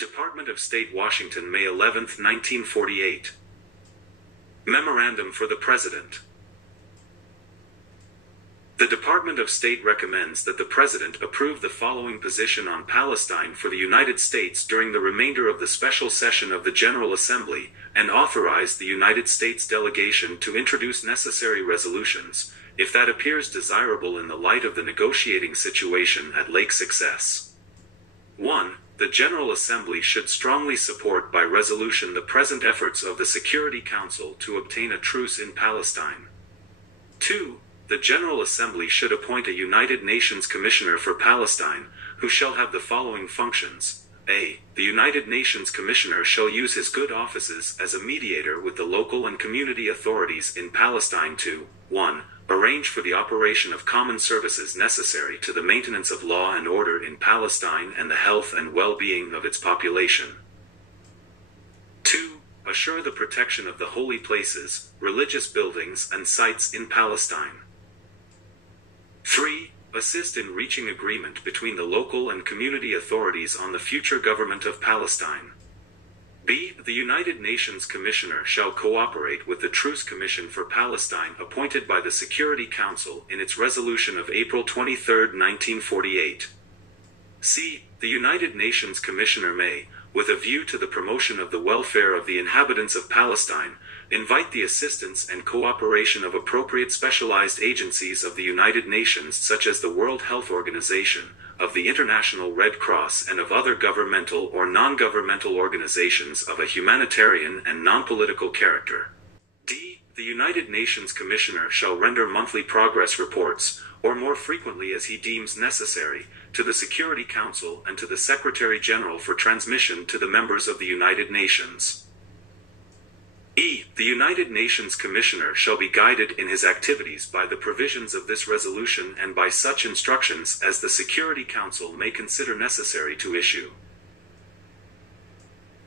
Department of State, Washington, May 11, 1948. Memorandum for the President. The Department of State recommends that the President approve the following position on Palestine for the United States during the remainder of the special session of the General Assembly, and authorize the United States delegation to introduce necessary resolutions, if that appears desirable in the light of the negotiating situation at Lake Success. 1. The General Assembly should strongly support by resolution the present efforts of the Security Council to obtain a truce in Palestine. 2. The General Assembly should appoint a United Nations Commissioner for Palestine, who shall have the following functions. A. The United Nations Commissioner shall use his good offices as a mediator with the local and community authorities in Palestine to 1. Arrange for the operation of common services necessary to the maintenance of law and order in Palestine and the health and well-being of its population. 2. Assure the protection of the holy places, religious buildings and sites in Palestine. 3. Assist in reaching agreement between the local and community authorities on the future government of Palestine. B. The United Nations Commissioner shall cooperate with the Truce Commission for Palestine appointed by the Security Council in its resolution of April 23, 1948. C. The United Nations Commissioner may, with a view to the promotion of the welfare of the inhabitants of Palestine, invite the assistance and cooperation of appropriate specialized agencies of the United Nations such as the World Health Organization, of the International Red Cross and of other governmental or non-governmental organizations of a humanitarian and non-political character. D. The United Nations Commissioner shall render monthly progress reports, or more frequently as he deems necessary, to the Security Council and to the Secretary General for transmission to the members of the United Nations. E. The United Nations Commissioner shall be guided in his activities by the provisions of this resolution and by such instructions as the Security Council may consider necessary to issue.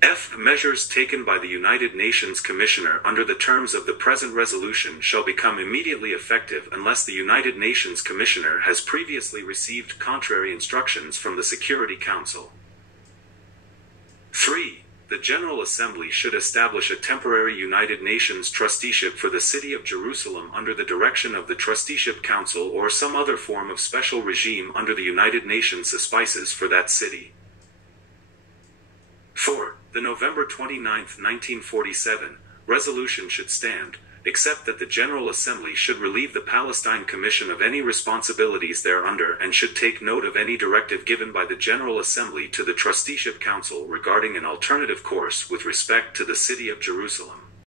F. Measures taken by the United Nations Commissioner under the terms of the present resolution shall become immediately effective unless the United Nations Commissioner has previously received contrary instructions from the Security Council. 3. The General Assembly should establish a temporary United Nations trusteeship for the City of Jerusalem under the direction of the Trusteeship Council or some other form of special regime under the United Nations auspices for that city. 4. The November 29, 1947, resolution should stand, except that the General Assembly should relieve the Palestine Commission of any responsibilities thereunder and should take note of any directive given by the General Assembly to the Trusteeship Council regarding an alternative course with respect to the City of Jerusalem.